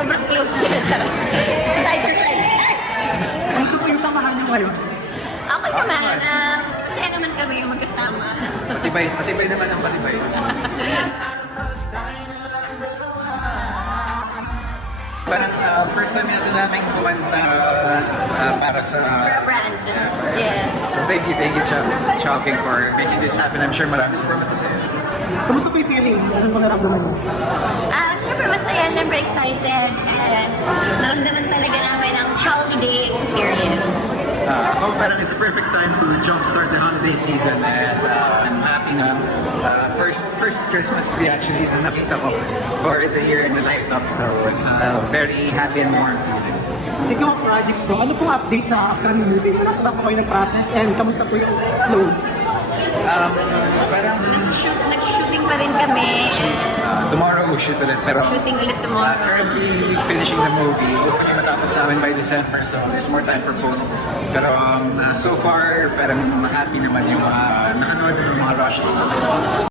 Sobrang close sila. Side to side. Gusto po yung samahan niyo kayo. Okay naman. Masaya naman kami yung magkasama. Patibay naman ang patibay. Parang first time yata namin kumanta para sa... For a brand. Yes. So thank you, Chopping, for making this happen. I'm sure marami sa mga masaya. Kamusta po yung feeling? Anong panaramdaman mo? Siyempre masaya, siyempre excited. And naramdaman talaga namin ang holiday experience. Ako parang it's a perfect time to jumpstart the holiday season, and I'm happy na first Christmas tree actually na nakita ko for the year and the night up, so it's very happy and warm feeling. Speaking of projects po, ano pong update sa upcoming movie? Kamusta na po kayo ng-process and kamusta po yung flow? Parang Nag-shooting pa rin kami. And tomorrow we'll shoot ulit, pero shooting ulit tomorrow. currently finishing the movie. Hopefully matapos namin by December, so there's more time for post. Pero so far, parang happy naman yung nakanood ng mga rushes natin.